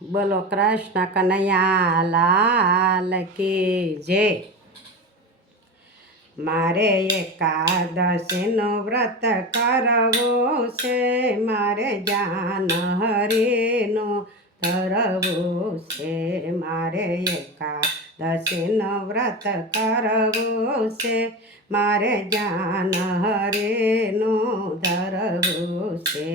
બોલો કૃષ્ણ કનૈયા લાલ કી જય. મારે એકાદશીનું વ્રત કરવું છે, મારે જાન હરીનું ધરવું છે. મારે એકાદશીનું વ્રત કરવું છે, મારે જાન હરીનું ધરવું છે.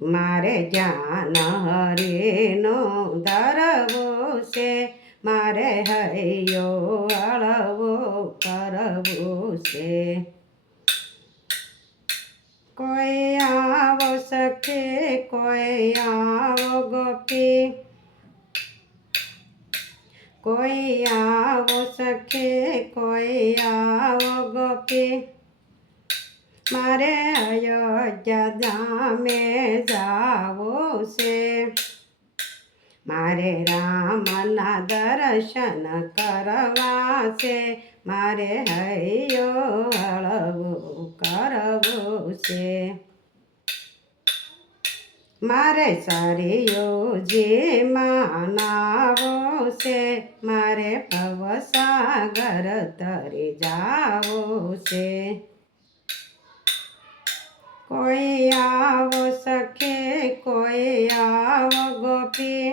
મારે જાન હરીનું ધરવું છે, મારે હૈયો હળવો કરવું છે. કોઈ આવો સખી, કોઈ આવો ગોપી, કોઈ આવો સખી, કોઈ આવો ગોપી, મારે અયોધ્યા ધામે જાવું છે. મારે રામના દર્શન કરવા છે, મારે હૈયો હળવું કરવું છે. મારે સરયુજીમાં નાવું છે, મારે ભવસાગર તરી જાવું છે. કોઈ આવો સખી, કોઈ આવો ગોપી,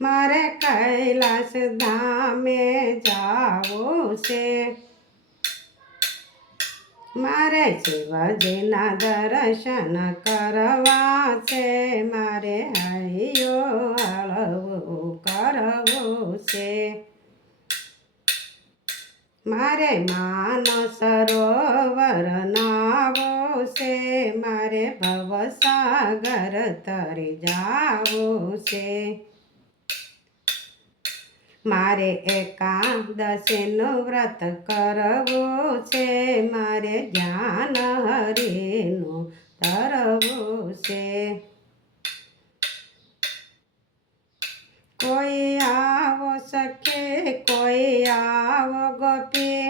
મારે કૈલાસ ધામે જાવું છે. મારે શિવજીના દર્શન કરવા છે, મારે હૈયો હળવું કરવું છે. મારે માનો સરોવર નાવું છે, મારે ભવસાગર તરી જાવું છે. મારે એકાદશીનું વ્રત કરવું છે, મારે જ્ઞાન હરીનું ધરવું છે. કોઈ આવો સખી, કોઈ આવો ગોપી,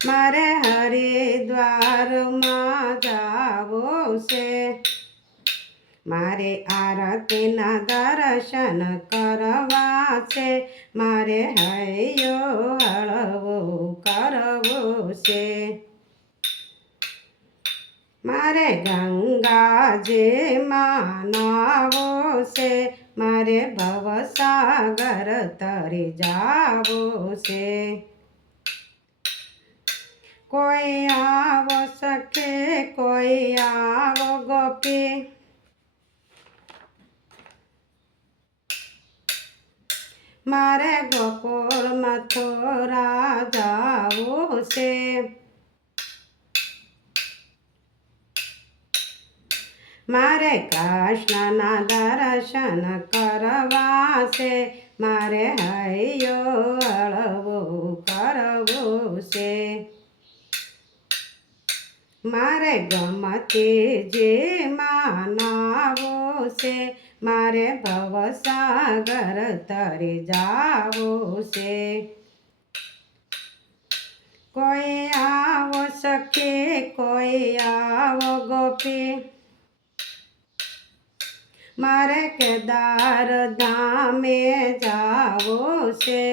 મારે હરિદ્વારમાં જાવું છે. મારે આરતીના દર્શન કરવા છે, મારે હૈયો હળવું કરવું છે. મારે ગંગાજીમાં નાવું છે, મારે ભવસાગર તરી જાવું છે. કોઈ આવો સખી, કોઈ આવો ગોપી, મારે ગોકુળ મથુરા જાવું છે. મારે કૃષ્ણના દર્શન કરવા છે, મારે હૈયો હળવું કરવું છે. મારે ગમતીજીમાં નાવું છે, મારે ભવસાગર તરી જાવું છે. કોઈ આવો સખી, કોઈ આવો ગોપી, મારે કેદાર ધામે જાવું છે.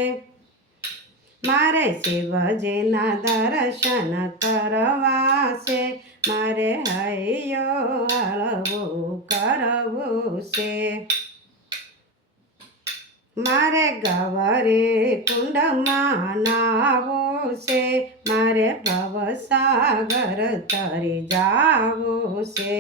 મારે શિવજીના દર્શન કરવા છે, મારે હૈયો હળવું કરવું છે. મારે ગૌરી કુંડમાં નાવું છે, મારે ભવસાગર તરી જાવું છે.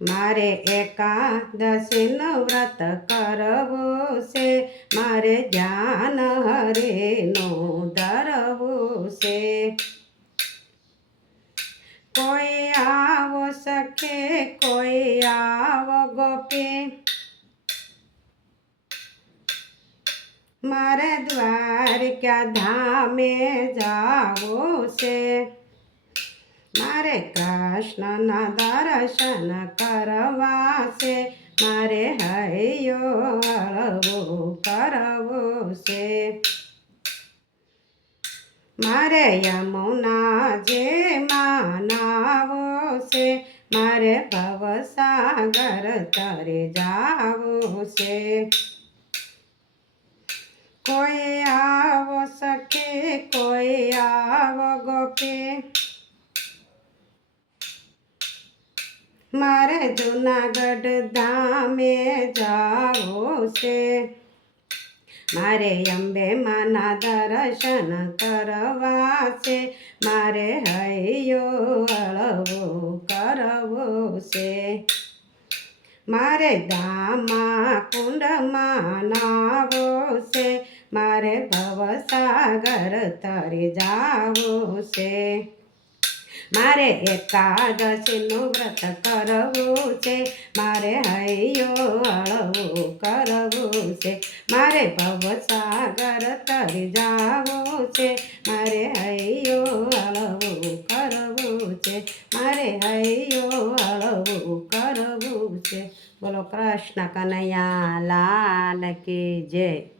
મારે એકાદશીનું વ્રત કરવું છે, મારે જ્ઞાન હરીનું ધરવું છે. કોઈ આવો સખી, કોઈ આવો ગોપી, મારે દ્વારકા ધામે જાવું છે. મારે કૃષ્ણના દર્શન કરવા છે, મારે હૈયો હળવું કરવું છે. મારે યમુના જે સાગર તરે જાવું છે. કોઈ આવો સખી કોઈ આવો ગોપી, મારે જૂનાગઢ ધામે જાવું છે. મારે અંબે માના દર્શન કરવા છે. મારે હૈયો હળવો કરવો છે. મારે દામા કુંડમાં નાવો છે. મારે ભવસાગર તરે જાવું છે. મારે એકાદશીનું વ્રત કરવું છે. મારે હૈયો હળવું કરવું છે. મારે ભવસાગર તરે જાવું છે. મારે હૈયો હળવું કરવું છે. મારે હૈયો હળવું કરવું છે. બોલો કૃષ્ણ કનૈયા લાલ કી જય.